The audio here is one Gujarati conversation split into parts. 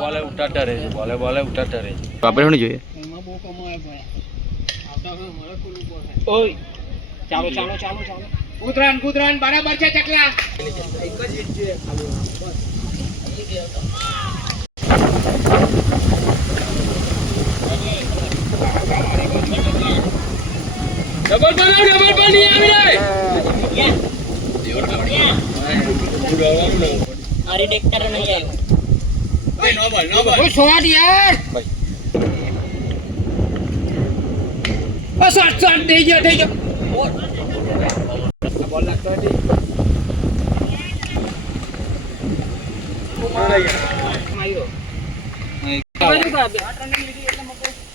બોલે ઉઠાડતા રહે બોલે ઉઠાડતા રહે આપણે શું જોઈએ એમાં બહુ કમાય ભાઈ આવતા હવે મળે ખુલ્લું પડે ઓય ચાલો કૂતરાન બરાબર છે ચકલા એક જ ઈટ છે ખાલી બસ ડબલ પર નહીં આવી રે અરે ડેક્ટર નહીં આવ્યો નો બોલ ઓય છોડ યાર બસ શોટ થઈ ગયો બોલ લાગતો હતી માર્યો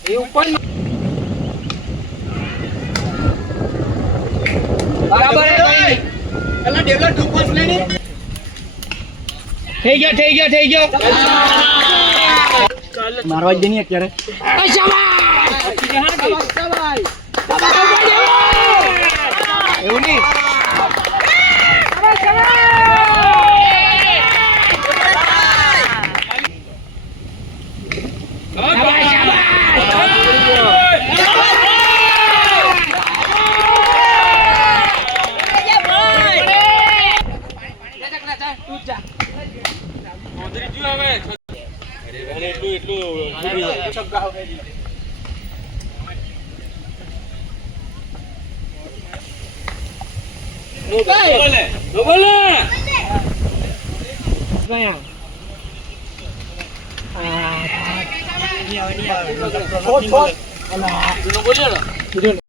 એ ઉપર બરાબર હે ભાઈ પેલા ડેવલપ 2 પોઈન્ટ લેની થઈ ગયો મારવા જ દેની અત્યારે એવું નહીં બોલે